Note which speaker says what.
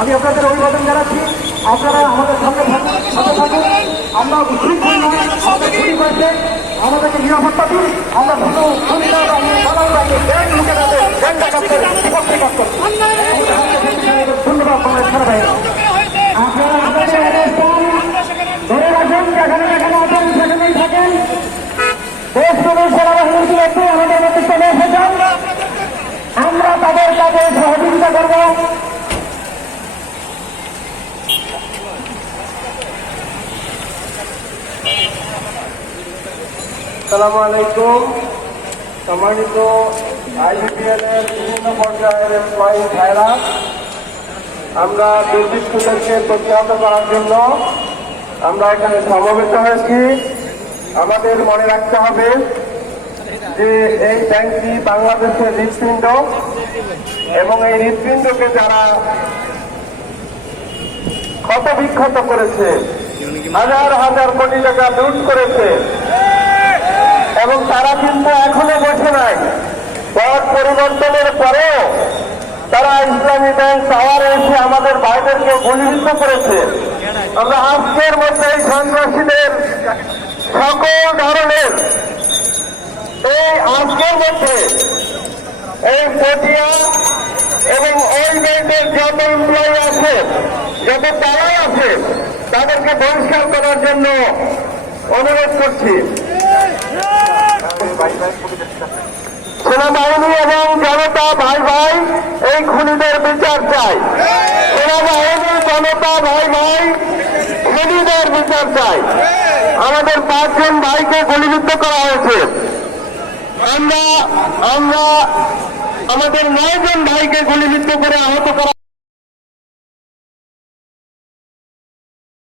Speaker 1: আমি আপনাদের অভিবাদন জানাচ্ছি। আপনারা আমাদের সামনে থাকুন সাথে থাকুন। আমরা
Speaker 2: সালামু আলাইকুম। সম্মানিত আইবিপিএল এর বিভিন্ন পর্যায়ের এমপ্লয়ি ভাইরা আমরা দুর্বৃত্তদেরকে প্রতিহত করার জন্য আমরা এখানে সমবেত হয়েছি। আমাদের মনে রাখতে হবে যে এই ব্যাংকটি বাংলাদেশের হৃৎপিণ্ড এবং এই হৃৎপিণ্ডকে যারা ক্ষত বিক্ষত করেছে, হাজার হাজার কোটি টাকা লুট করেছে এবং তারা কিন্তু এখনও বসে নাই। পথ পরিবর্তনের পরেও তারা ইসলামী ব্যাংক টাওয়ারে এসে আমাদের ভাইদেরকে গুলিবিদ্ধ করেছে। আমরা আজকের মধ্যে এই সন্ত্রাসীদের সকল ধরনের এই আজকের মধ্যে এই পটিয়া এবং ওই ব্যাংকের যত এমপ্লয়ি আছে, যত তারাই আছে, তাদেরকে বহিষ্কার করার জন্য অনুরোধ করছি। সেনাবাহিনী এবং জনতা ভাই ভাই, এই খুনিদের বিচার চাই। সেনাবাহিনী, জনতা ভাই ভাই, খুনিদের বিচার চাই। আমাদের পাঁচজন ভাইকে গুলিবিদ্ধ করা হয়েছে। আমরা আমরা আমাদের নয়জন ভাইকে গুলিবিদ্ধ করে আহত করা